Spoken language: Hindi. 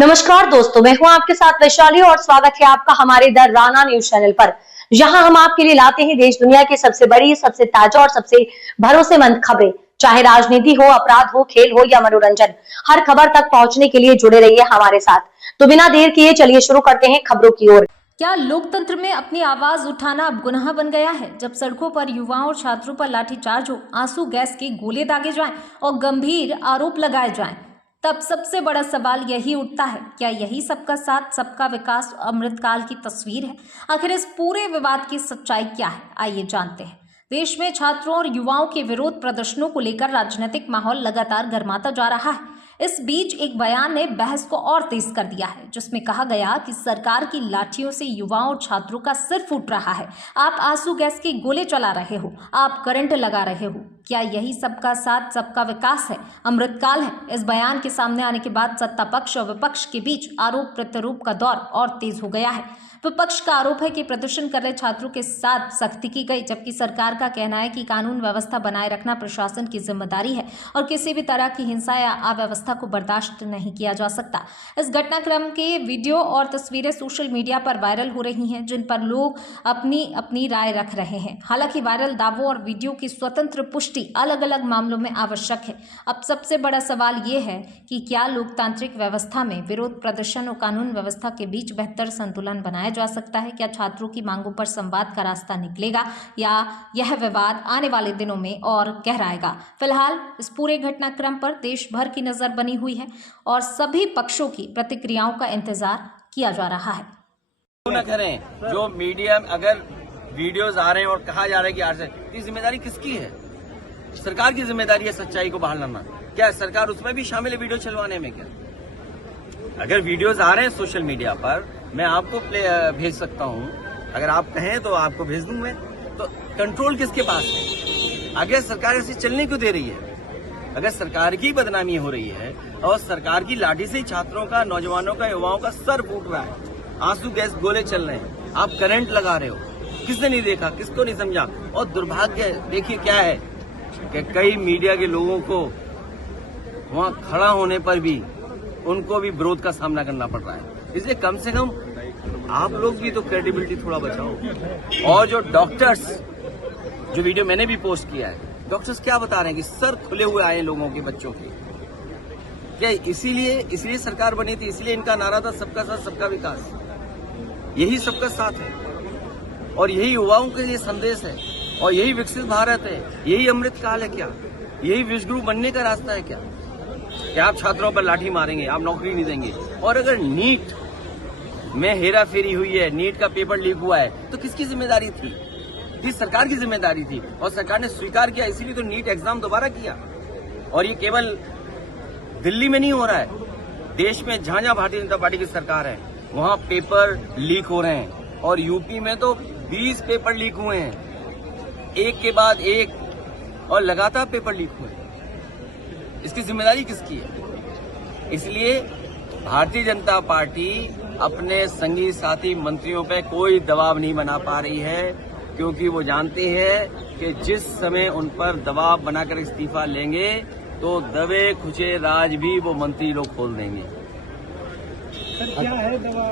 नमस्कार दोस्तों, मैं हूं आपके साथ वैशाली और स्वागत है आपका हमारे द राना न्यूज चैनल पर। यहां हम आपके लिए लाते हैं देश दुनिया की सबसे बड़ी, सबसे ताजा और सबसे भरोसेमंद खबरें। चाहे राजनीति हो, अपराध हो, खेल हो या मनोरंजन, हर खबर तक पहुंचने के लिए जुड़े रहिए हमारे साथ। तो बिना देर किए चलिए शुरू करते हैं खबरों की ओर। क्या लोकतंत्र में अपनी आवाज उठाना अब गुनाह बन गया है? जब सड़कों पर युवाओं और छात्रों पर लाठीचार्ज हो, आंसू गैस के गोले दागे जाएं और गंभीर आरोप लगाए जाएं, तब सबसे बड़ा सवाल यही उठता है, क्या यही सबका साथ, सबका विकास अमृतकाल की तस्वीर है? आखिर इस पूरे विवाद की सच्चाई क्या है, आइए जानते हैं। देश में छात्रों और युवाओं के विरोध प्रदर्शनों को लेकर राजनीतिक माहौल लगातार गर्माता जा रहा है। इस बीच एक बयान ने बहस को और तेज कर दिया है, जिसमें कहा गया कि सरकार की लाठियों से युवाओं और छात्रों का सिर फूट रहा है। आप आंसू गैस के गोले चला रहे हो, आप करंट लगा रहे हो। क्या यही सबका साथ, सबका विकास है, अमृतकाल है? इस बयान के सामने आने के बाद सत्ता पक्ष और विपक्ष के बीच आरोप प्रत्यारोप का दौर और तेज हो गया है। विपक्ष का आरोप है कि प्रदर्शन कर रहे छात्रों के साथ सख्ती की गई, जबकि सरकार का कहना है कि कानून व्यवस्था बनाए रखना प्रशासन की जिम्मेदारी है और किसी भी तरह की हिंसा या अव्यवस्था को बर्दाश्त नहीं किया जा सकता। इस घटनाक्रम के वीडियो और तस्वीरें सोशल मीडिया पर वायरल हो रही हैं, जिन पर लोग अपनी अपनी राय रख रहे हैं। हालांकि वायरल दावों और वीडियो की स्वतंत्र पुष्टि अलग अलग मामलों में आवश्यक है। अब सबसे बड़ा सवाल ये है कि क्या लोकतांत्रिक व्यवस्था में विरोध प्रदर्शन और कानून व्यवस्था के बीच बेहतर संतुलन बनाया जा सकता है? क्या छात्रों की मांगों पर संवाद का रास्ता निकलेगा या यह विवाद आने वाले दिनों में और गहराएगा? फिलहाल इस पूरे घटनाक्रम पर देश भर की नजर बनी हुई है और सभी पक्षों की प्रतिक्रियाओं का इंतजार किया जा रहा है। न करें, जो मीडिया अगर वीडियोस आ रहे हैं और कहा जा रहा है कि आरएसएस, जिम्मेदारी किसकी है? सरकार की जिम्मेदारी है सच्चाई को बाहर लाना। क्या सरकार उसमें भी शामिल है वीडियो चलवाने में? क्या अगर वीडियोस आ रहे हैं सोशल मीडिया पर, मैं आपको भेज सकता हूं, अगर आप कहें तो आपको भेज दूं मैं। तो कंट्रोल किसके पास है? अगर सरकार ऐसे चलने क्यों दे रही है? अगर सरकार की बदनामी हो रही है और सरकार की लाठी से छात्रों का, नौजवानों का, युवाओं का सर फूट रहा है, आंसू गैस गोले चल रहे हैं, आप करंट लगा रहे हो, किसने नहीं देखा, किसको नहीं समझा? और दुर्भाग्य देखिए क्या है कि कई मीडिया के लोगों को वहां खड़ा होने पर भी उनको भी विरोध का सामना करना पड़ रहा है। इसलिए कम से कम आप लोग भी तो क्रेडिबिलिटी थोड़ा बचाओ। और जो डॉक्टर्स, जो वीडियो मैंने भी पोस्ट किया है, डॉक्टर्स क्या बता रहे हैं कि सर खुले हुए आए लोगों के, बच्चों के। क्या इसीलिए सरकार बनी थी? इसलिए इनका नारा था सबका साथ, सबका विकास। यही सबका साथ है और यही युवाओं के लिए संदेश है और यही विकसित भारत है, यही अमृतकाल है। क्या यही विश्वगुरु बनने का रास्ता है? क्या आप छात्रों पर लाठी मारेंगे, आप नौकरी नहीं देंगे? और अगर नीट में हेरा फेरी हुई है, नीट का पेपर लीक हुआ है, तो किसकी जिम्मेदारी थी? ये सरकार की जिम्मेदारी थी और सरकार ने स्वीकार किया, इसीलिए तो नीट एग्जाम दोबारा किया। और ये केवल दिल्ली में नहीं हो रहा है, देश में जहां जहां भारतीय जनता पार्टी की सरकार है वहां पेपर लीक हो रहे हैं। और यूपी में तो 20 पेपर लीक हुए हैं, एक के बाद एक, और लगातार पेपर लीक हुए हैं। इसकी जिम्मेदारी किसकी है? इसलिए भारतीय जनता पार्टी अपने संगी साथी मंत्रियों पे कोई दबाव नहीं बना पा रही है, क्योंकि वो जानते हैं कि जिस समय उन पर दबाव बनाकर इस्तीफा लेंगे तो दबे खुचे राज भी वो मंत्री लोग खोल देंगे। सर, क्या है दबाव?